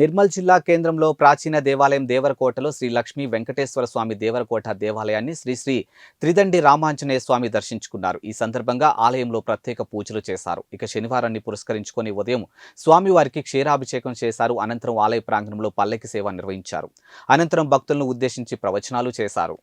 నిర్మల్ జిల్లా కేంద్రంలో ప్రాచీన దేవాలయం దేవరకోటలో శ్రీ లక్ష్మీ వెంకటేశ్వర స్వామి దేవరకోట దేవాలయాన్ని శ్రీ త్రిదండి రామాంజనేయ స్వామి దర్శించుకున్నారు. ఈ సందర్భంగా ఆలయంలో ప్రత్యేక పూజలు చేశారు. ఇక శనివారాన్ని పురస్కరించుకొని ఉదయం స్వామివారికి క్షీరాభిషేకం చేశారు. అనంతరం ఆలయ ప్రాంగణంలో పల్లకి సేవ నిర్వహించారు. అనంతరం భక్తులను ఉద్దేశించి ప్రవచనాలు చేశారు.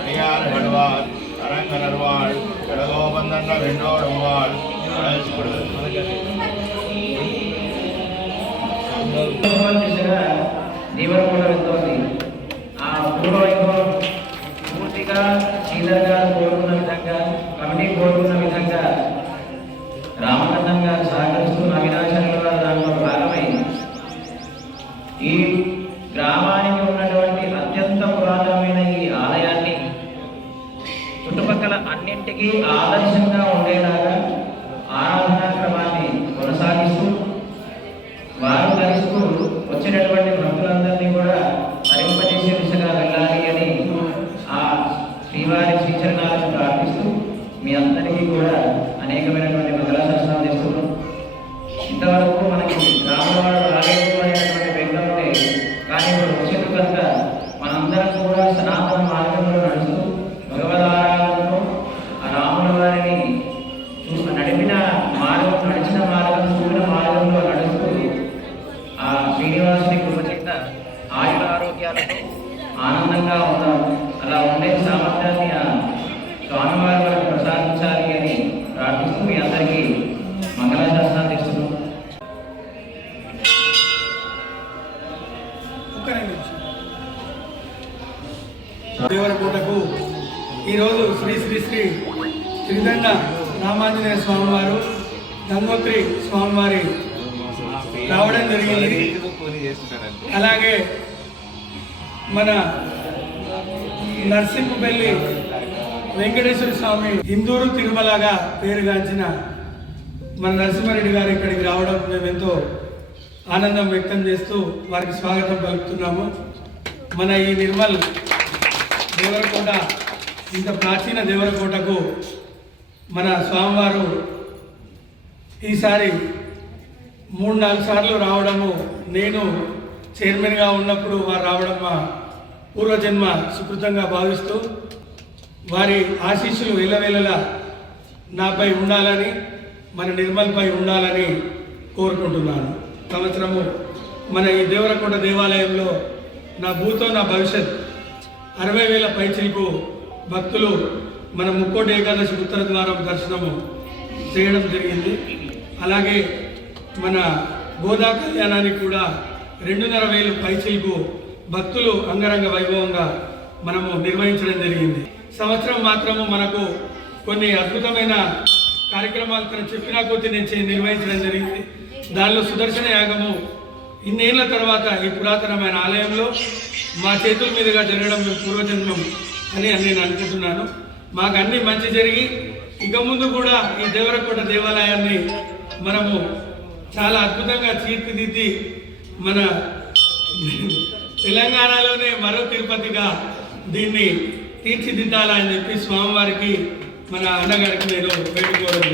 அடியார் வருவார் அரங்கனர்வாள் கடகோபந்தன்ன வென்றோடுவாள் దేవరకోట వెళ్తోంది. ఆ పూర్వవైభవం పూర్తిగా శ్రీధర్ గారు కోరుకున్న విధంగా, కమిటీ కోరుకున్న విధంగా రామకృష్ణ గారు సహకరిస్తూ అవినాశంలో దాంట్లో భాగమై ఈ గ్రామానికి ఉన్నటువంటి అత్యంత పురాతనమైన ఈ ఆలయాన్ని చుట్టుపక్కల అన్నింటికీ ఆదర్శంగా ఉండేలాగా ఆరాధనా క్రమాన్ని కొనసాగిస్తూ వారు ధరిస్తూ వచ్చినటువంటి భక్తులందరినీ కూడా తరింపజేసే దిశగా వెళ్ళాలి అని ఆ శ్రీవారి శ్రీచరణాలను ప్రార్థిస్తూ మీ అందరికీ కూడా అనేకమైనటువంటి మంగళాశాసనాలు చేస్తున్నాం. ఇంతవరకు మనకి రామవాడు రాలేదు అనేటువంటి వ్యక్తం ఉంటే, కానీ ఇప్పుడు వచ్చేది కనుక మనందరం కూడా సనాతన మార్గంలో నడుస్తూ భగవదారాధనతో ఆ రాముల వారిని నడిచిన మార్గం చూపిన మార్గంలో నడుస్తూ ఆ శ్రీనివాసుని కృపచేత ఆయుర ఆరోగ్యాలతో ఆనందంగా ఉన్నాం. అలా ఉండే సామర్థ్యాన్ని ఆ స్వామివారి వారికి ప్రసాదించాలి అని ప్రార్థిస్తూ మీ అందరికీ మంగళాశాసనాలు తెస్తున్నాం. దేవరకోటకు ఈరోజు శ్రీ శ్రీ శ్రీ త్రిదండ రామాంజనేయ స్వామివారు, గంగోత్రి స్వామివారి రావడం జరిగింది. అలాగే మన నరసింహపల్లి వెంకటేశ్వర స్వామి హిందూరు తిరుమలగా పేరుగాంచిన మన నరసింహారెడ్డి గారు ఇక్కడికి రావడం మేము ఎంతో ఆనందం వ్యక్తం చేస్తూ వారికి స్వాగతం పలుకుతున్నాము. మన ఈ నిర్మల్ దేవరకోట, ఇంత ప్రాచీన దేవరకోటకు మన స్వామివారు ఈసారి 3-4 సార్లు రావడము, నేను చైర్మన్గా ఉన్నప్పుడు వారు రావడం మా పూర్వజన్మ సుకృతంగా భావిస్తూ వారి ఆశీస్సులు ఎల్లవేళలా నాపై ఉండాలని, మన నిర్మల్పై ఉండాలని కోరుకుంటున్నాను. సంవత్సరము మన ఈ దేవరకోట దేవాలయంలో నా భూతో నా భవిష్యత్ 60,000 పైచిలకు భక్తులు మన ముక్కోటి ఏకాదశి ఉత్తర ద్వారం దర్శనము చేయడం జరిగింది. అలాగే మన గోదా కళ్యాణానికి కూడా 2,500 పైచిలకు భక్తులు అంగరంగ వైభవంగా మనము నిర్వహించడం జరిగింది. సంవత్సరం మాత్రము మనకు కొన్ని అద్భుతమైన కార్యక్రమాలు తను చెప్పినా కొద్ది నేను నిర్వహించడం జరిగింది. దానిలో సుదర్శన యాగము ఇన్నేళ్ల తర్వాత ఈ పురాతనమైన ఆలయంలో మా చేతుల మీదుగా జరగడం మేము పూర్వజన్మం అని నేను అనుకుంటున్నాను. మాకు అన్ని మంచి జరిగి ఇక ముందు కూడా ఈ దేవరకోట దేవాలయాన్ని మనము చాలా అద్భుతంగా తీర్చిదిద్ది మన తెలంగాణలోనే మరో తిరుపతిగా దీన్ని తీర్చిదిద్దాలని చెప్పి స్వామివారికి మన అన్నగారికి నేను వేడుకోవడం